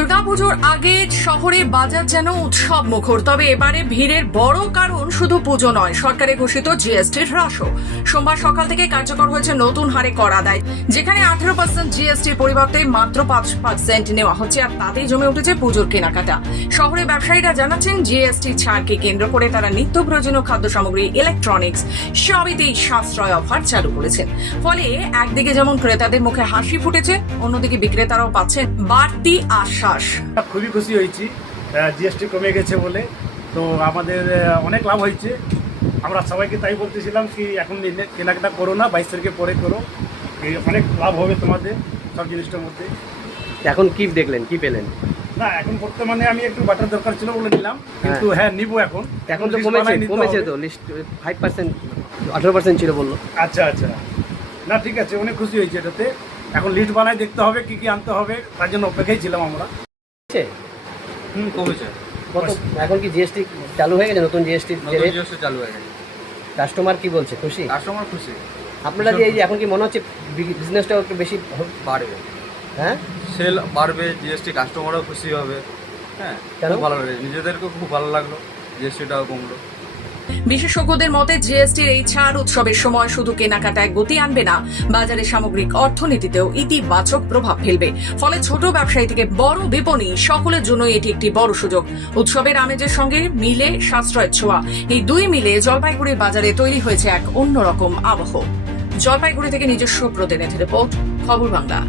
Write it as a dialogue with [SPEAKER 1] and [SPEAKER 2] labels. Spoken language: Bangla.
[SPEAKER 1] দুর্গাপুজোর আগে শহরে বাজার যেন উৎসব মুখর, তবে এবারে ভিড়ের বড় কারণ শুধু পুজো নয়, সরকারে ঘোষিত জিএসটির হ্রাসও। সোমবার সকাল থেকে কার্যকর হয়েছে নতুন হারে কর আদায়, যেখানে আঠারো পার্সেন্ট জিএসটির পরিবর্তে মাত্র পাঁচ পার্সেন্ট নেওয়া হচ্ছে, আর তাতেই জমে উঠেছে পুজোর কেনাকাটা। শহরে ব্যবসায়ীরা জানাচ্ছেন জিএসটি ছাড়কে কেন্দ্র করে তারা নিত্য প্রয়োজনীয় খাদ্য সামগ্রী ইলেকট্রনিক্স সবইতেই সাশ্রয় অফার চালু করেছেন। ফলে একদিকে যেমন ক্রেতাদের মুখে হাসি ফুটেছে, অন্যদিকে বিক্রেতারাও পাচ্ছেন বাড়তি আশ্বাস
[SPEAKER 2] খুবই খুশি হয়েছি। জিএসটি কমে গেছে বলে। তো আমাদের অনেক লাভ হয়েছে। আমরা সবাইকে তাই বলতেছিলাম কি এখন কেনাকাটা করো না বাইশ তারিখে পরে করো। এই অনেক লাভ হবে তোমাদের সব জিনিসটার মধ্যে।
[SPEAKER 3] এখন কি দেখলেন কি পেলেন?
[SPEAKER 2] না এখন বর্তমানে আমি একটু বাটার দরকার ছিল বলে নিলাম। কিন্তু হ্যাঁ নিবো এখন।
[SPEAKER 3] এখন তো কমেছে কমেছে তো লিস্ট ফাইভ পার্সেন্ট আঠারো পার্সেন্ট ছিল বলল।
[SPEAKER 2] আচ্ছা আচ্ছা। না ঠিক আছে অনেক খুশি হয়েছে এটাতে। এখন লিস্ট বানায় দেখতে হবে কি কি আনতে হবে তার জন্য অপেক্ষায় ছিলাম আমরা।
[SPEAKER 4] হুম কমেছে।
[SPEAKER 3] কত এখন কি জিএসটি চালু হয়ে গেছে? নতুন জিএসটি
[SPEAKER 4] জিনিসটা চালু হয়ে গেছে।
[SPEAKER 3] কাস্টমার কি বলছে? খুশি?
[SPEAKER 4] কাস্টমার খুশি।
[SPEAKER 3] আপনারা যে এই যে এখন কি মনে হচ্ছে বিজনেসটাও একটু বেশি
[SPEAKER 4] বাড়বে।
[SPEAKER 3] হ্যাঁ?
[SPEAKER 4] সেল বাড়বে জিএসটি কাস্টমারও খুশি হবে। হ্যাঁ
[SPEAKER 3] কেন?
[SPEAKER 4] খুব ভালো লাগে নিজেদেরকেও খুব ভালো লাগল। জিএসটিটাও কমলো।
[SPEAKER 1] বিশেষজ্ঞদের মতে জিএসটির এই ছাড় উৎসবের সময় শুধু কেনাকাটায় গতি আনবে না, বাজারে সামগ্রিক অর্থনীতিতেও ইতিবাচক প্রভাব ফেলবে। ফলে ছোট ব্যবসায়ী থেকে বড় বিপণী, সকলের জন্য এটি একটি বড় সুযোগ। উৎসবের আমেজের সঙ্গে মিলে সাশ্রয়ের ছোঁয়া। এই দুই মিলে জলপাইগুড়ির বাজারে তৈরি হয়েছে এক অন্যরকম আবহ। জলপাইগুড়ি থেকে নিজস্ব প্রতিনিধি রিপোর্ট, খবর বাংলা।